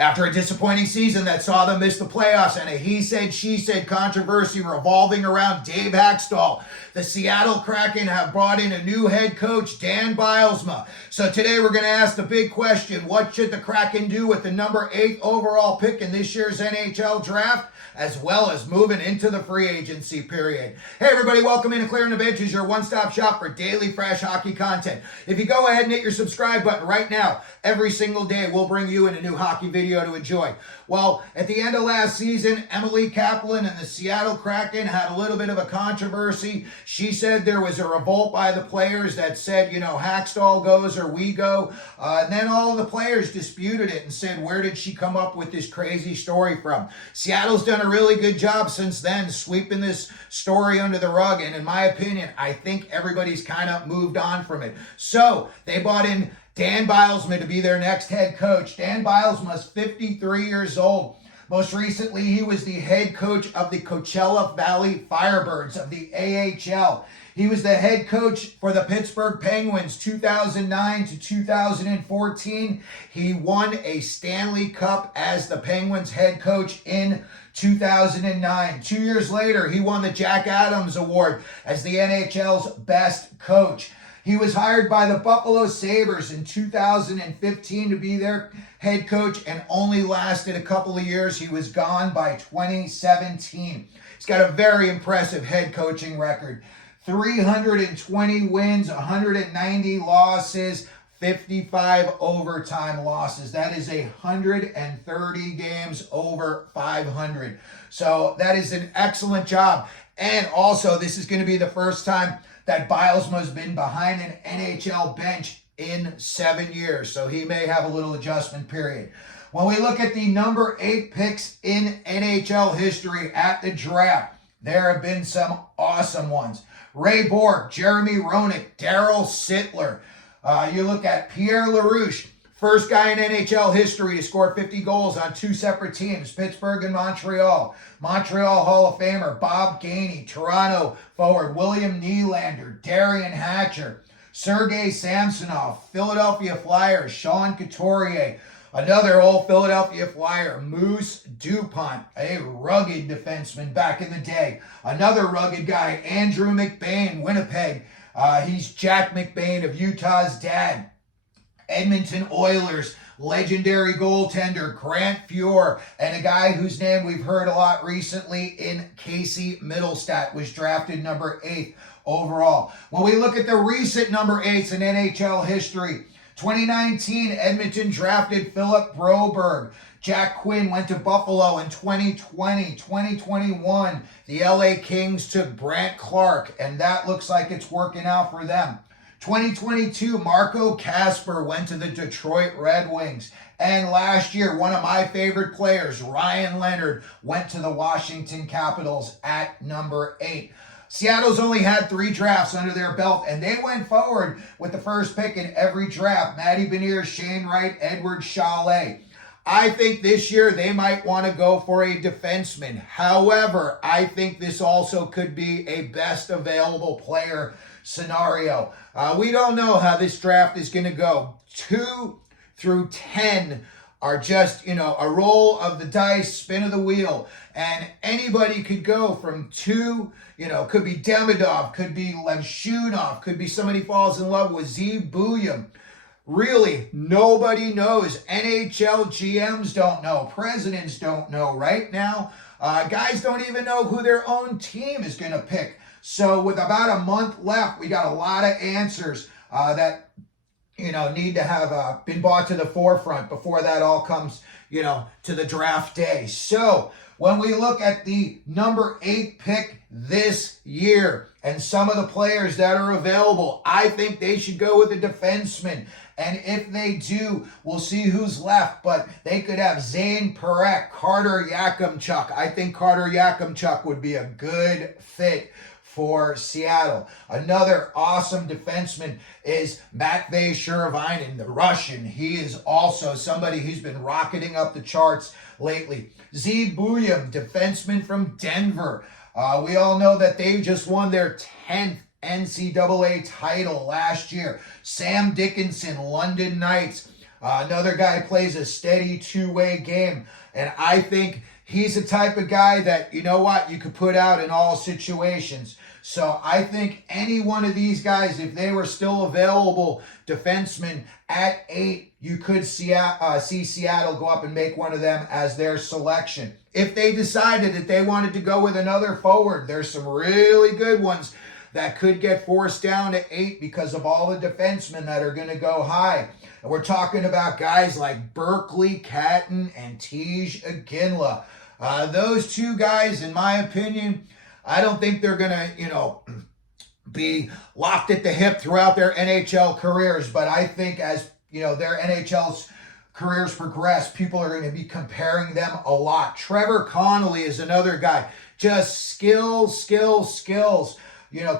After a disappointing season that saw them miss the playoffs and a he said, she said controversy revolving around Dave Hakstol, the Seattle Kraken have brought in a new head coach, Dan Bylsma. So today we're going to ask the big question: what should the Kraken do with the number 8 overall pick in this year's NHL draft, as well as moving into the free agency period? Hey everybody, welcome into Clearing the Bench, is your one-stop shop for daily fresh hockey content. If you go ahead and hit your subscribe button right now, every single day we'll bring you in a new hockey video to enjoy. Well, at the end of last season, Emily Kaplan and the Seattle Kraken had a little bit of a controversy. She said there was a revolt by the players that said, Hakstol goes or we go. And then all of the players disputed it and said, where did she come up with this crazy story from? Seattle's done a really good job since then, sweeping this story under the rug. And in my opinion, I think everybody's kind of moved on from it. So they brought in Dan Bylsma to be their next head coach. Dan Bylsma is 53 years old. Most recently, he was the head coach of the Coachella Valley Firebirds of the AHL. He was the head coach for the Pittsburgh Penguins 2009 to 2014. He won a Stanley Cup as the Penguins head coach in 2009. 2 years later, he won the Jack Adams Award as the NHL's best coach. He was hired by the Buffalo Sabres in 2015 to be their head coach and only lasted a couple of years. He was gone by 2017. He's got a very impressive head coaching record. 320 wins, 190 losses, 55 overtime losses. That is 130 games over 500. So that is an excellent job. And also, this is going to be the first time that Bylsma has been behind an NHL bench in 7 years. So he may have a little adjustment period. When we look at the number 8 picks in NHL history at the draft, there have been some awesome ones. Ray Bourque, Jeremy Roenick, Daryl Sittler. You look at Pierre LaRouche, first guy in NHL history to score 50 goals on 2 separate teams, Pittsburgh and Montreal. Montreal Hall of Famer Bob Gainey, Toronto forward William Nylander, Darian Hatcher, Sergei Samsonov, Philadelphia Flyers, Sean Couturier, another old Philadelphia Flyer, Moose DuPont, a rugged defenseman back in the day. Another rugged guy, Andrew McBain, Winnipeg. He's Jack McBain of Utah's dad. Edmonton Oilers, legendary goaltender Grant Fuhr, and a guy whose name we've heard a lot recently in Casey Mittelstadt, was drafted number 8 overall. When we look at the recent number 8s in NHL history, 2019, Edmonton drafted Philip Broberg. Jack Quinn went to Buffalo in 2020. 2021, the LA Kings took Brant Clark, and that looks like it's working out for them. 2022, Marco Kasper went to the Detroit Red Wings. And last year, one of my favorite players, Ryan Leonard, went to the Washington Capitals at number 8. Seattle's only had 3 drafts under their belt, and they went forward with the first pick in every draft. Matty Beniers, Shane Wright, Edward Chalet. I think this year they might want to go for a defenseman. However, I think this also could be a best available player scenario. We don't know how this draft is going to go. 2 through 10 are just, a roll of the dice, spin of the wheel. And anybody could go from 2, could be Demidov, could be Levshunov, could be somebody falls in love with Z Booyam. Really, nobody knows. NHL GMs don't know. Presidents don't know right now. Guys don't even know who their own team is going to pick. So with about a month left, we got a lot of answers that need to have been brought to the forefront before that all comes, to the draft day. So when we look at the number 8 pick this year and some of the players that are available, I think they should go with a defenseman. And if they do, we'll see who's left. But they could have Zane Parekh, Carter Yakimchuk. I think Carter Yakimchuk would be a good fit for Seattle. Another awesome defenseman is Matvei Shirvainin, the Russian. He is also somebody who's been rocketing up the charts lately. Z Booyam, defenseman from Denver. We all know that they just won their 10th NCAA title last year. Sam Dickinson, London Knights. Another guy plays a steady two-way game. And I think he's the type of guy that, you know what, you could put out in all situations. So I think any one of these guys, if they were still available defensemen at 8, you could see Seattle go up and make one of them as their selection. If they decided that they wanted to go with another forward, there's some really good ones that could get forced down to 8 because of all the defensemen that are going to go high. And we're talking about guys like Berkeley, Catton, and Tej Aginla. Those two guys, in my opinion, I don't think they're going to, be locked at the hip throughout their NHL careers. But I think as, their NHL careers progress, people are going to be comparing them a lot. Trevor Connolly is another guy. Just skills,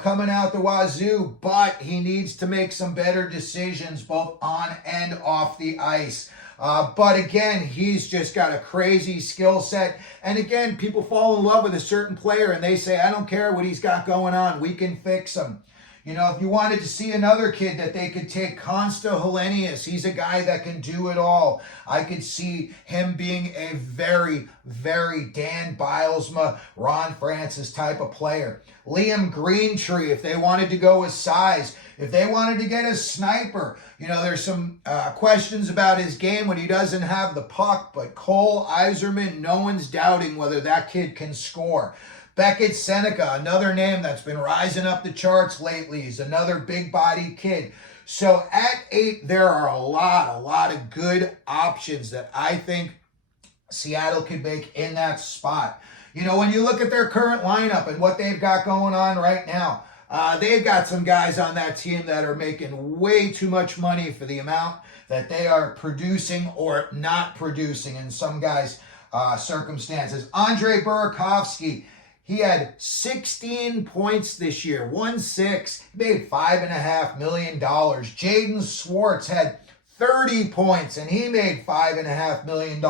coming out the wazoo, but he needs to make some better decisions both on and off the ice. But again, he's just got a crazy skill set. And again, people fall in love with a certain player and they say, I don't care what he's got going on. We can fix him. If you wanted to see another kid that they could take, Konsta Helenius, he's a guy that can do it all. I could see him being a very, very Dan Bylsma, Ron Francis type of player. Liam Greentree, if they wanted to go with size. If they wanted to get a sniper, there's some questions about his game when he doesn't have the puck, but Cole Iserman, no one's doubting whether that kid can score. Beckett Seneca, another name that's been rising up the charts lately. He's another big-bodied kid. So at 8, there are a lot of good options that I think Seattle could make in that spot. When you look at their current lineup and what they've got going on right now, they've got some guys on that team that are making way too much money for the amount that they are producing or not producing in some guys' circumstances. Andre Burakovsky, he had 16 points this year, 1-6. He made $5.5 million. Jaden Swartz had 30 points, and he made $5.5 million.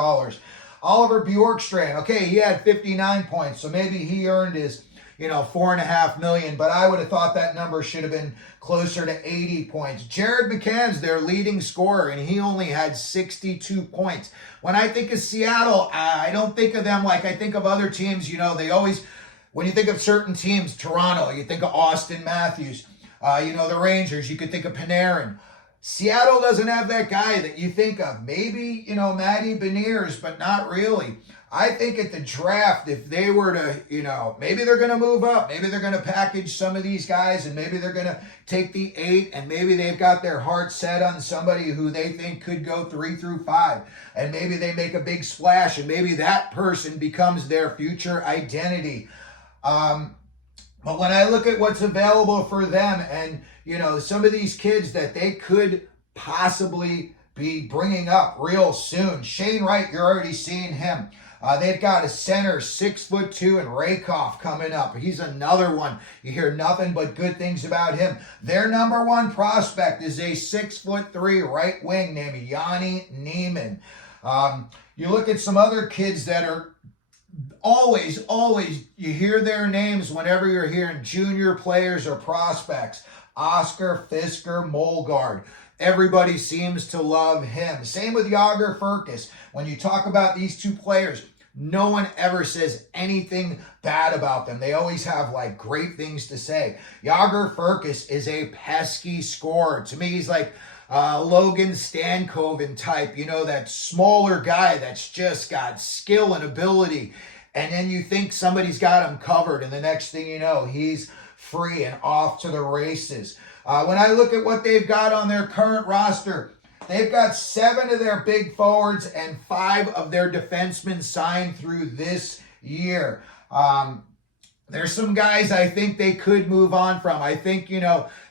Oliver Bjorkstrand, okay, he had 59 points, so maybe he earned his, $4.5 million, but I would have thought that number should have been closer to 80 points. Jared McCann's their leading scorer, and he only had 62 points. When I think of Seattle, I don't think of them like I think of other teams. They always, when you think of certain teams, Toronto, you think of Austin Matthews. The Rangers, you could think of Panarin. Seattle doesn't have that guy that you think of. Maybe, Matty Beniers, but not really. I think at the draft, if they were to, maybe they're going to move up. Maybe they're going to package some of these guys, and maybe they're going to take the 8, and maybe they've got their heart set on somebody who they think could go 3 through 5. And maybe they make a big splash, and maybe that person becomes their future identity. But when I look at what's available for them and, some of these kids that they could possibly be bringing up real soon. Shane Wright, you're already seeing him. They've got a center, 6'2", and Rakoff coming up. He's another one. You hear nothing but good things about him. Their number one prospect is a 6'3" right wing named Yanni Neiman. You look at some other kids that are always, you hear their names whenever you're hearing junior players or prospects. Oscar Fisker Molgaard. Everybody seems to love him. Same with Yager Furcus. When you talk about these two players, no one ever says anything bad about them. They always have great things to say. Yager Furcus is a pesky scorer. To me, he's like Logan Stankoven type, that smaller guy that's just got skill and ability. And then you think somebody's got him covered, and the next thing you know, he's free and off to the races. When I look at what they've got on their current roster, they've got 7 of their big forwards and 5 of their defensemen signed through this year. There's some guys I think they could move on from. I think,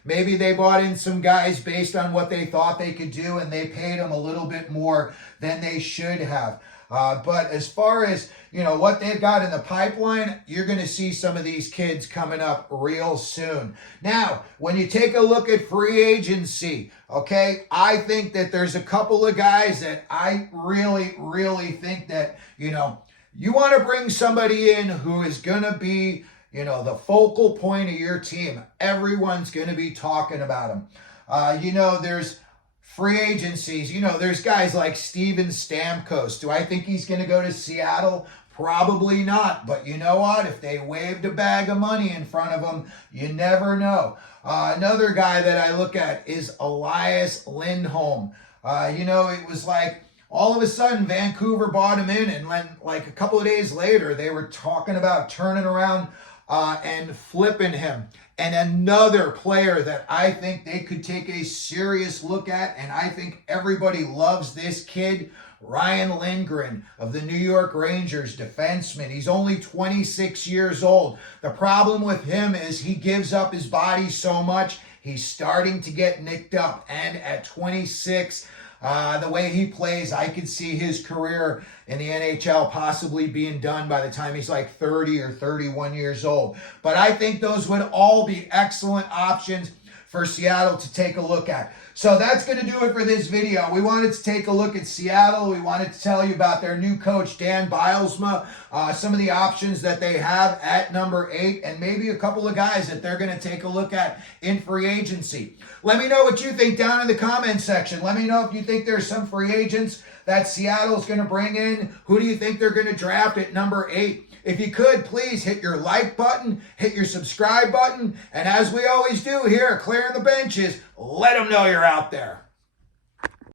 maybe they bought in some guys based on what they thought they could do, and they paid them a little bit more than they should have. But as far as, what they've got in the pipeline, you're going to see some of these kids coming up real soon. Now, when you take a look at free agency, okay, I think that there's a couple of guys that I really think that, you want to bring somebody in who is going to be, the focal point of your team. Everyone's going to be talking about him. There's free agencies, there's guys like Steven Stamkos. Do I think he's going to go to Seattle? Probably not. But you know what? If they waved a bag of money in front of him, you never know. Another guy that I look at is Elias Lindholm. It was like all of a sudden Vancouver bought him in, and then like a couple of days later, they were talking about turning around and flipping him. And another player that I think they could take a serious look at, and I think everybody loves this kid, Ryan Lindgren of the New York Rangers, defenseman. He's only 26 years old. The problem with him is he gives up his body so much, he's starting to get nicked up. And at 26, the way he plays, I could see his career in the NHL possibly being done by the time he's like 30 or 31 years old. But I think those would all be excellent options for Seattle to take a look at. So that's going to do it for this video. We wanted to take a look at Seattle. We wanted to tell you about their new coach, Dan Bylsma, some of the options that they have at number 8, and maybe a couple of guys that they're going to take a look at in free agency. Let me know what you think down in the comment section. Let me know if you think there's some free agents that Seattle's going to bring in. Who do you think they're going to draft at number 8? If you could, please hit your like button, hit your subscribe button, and as we always do here, clearing the benches, let them know you're out there.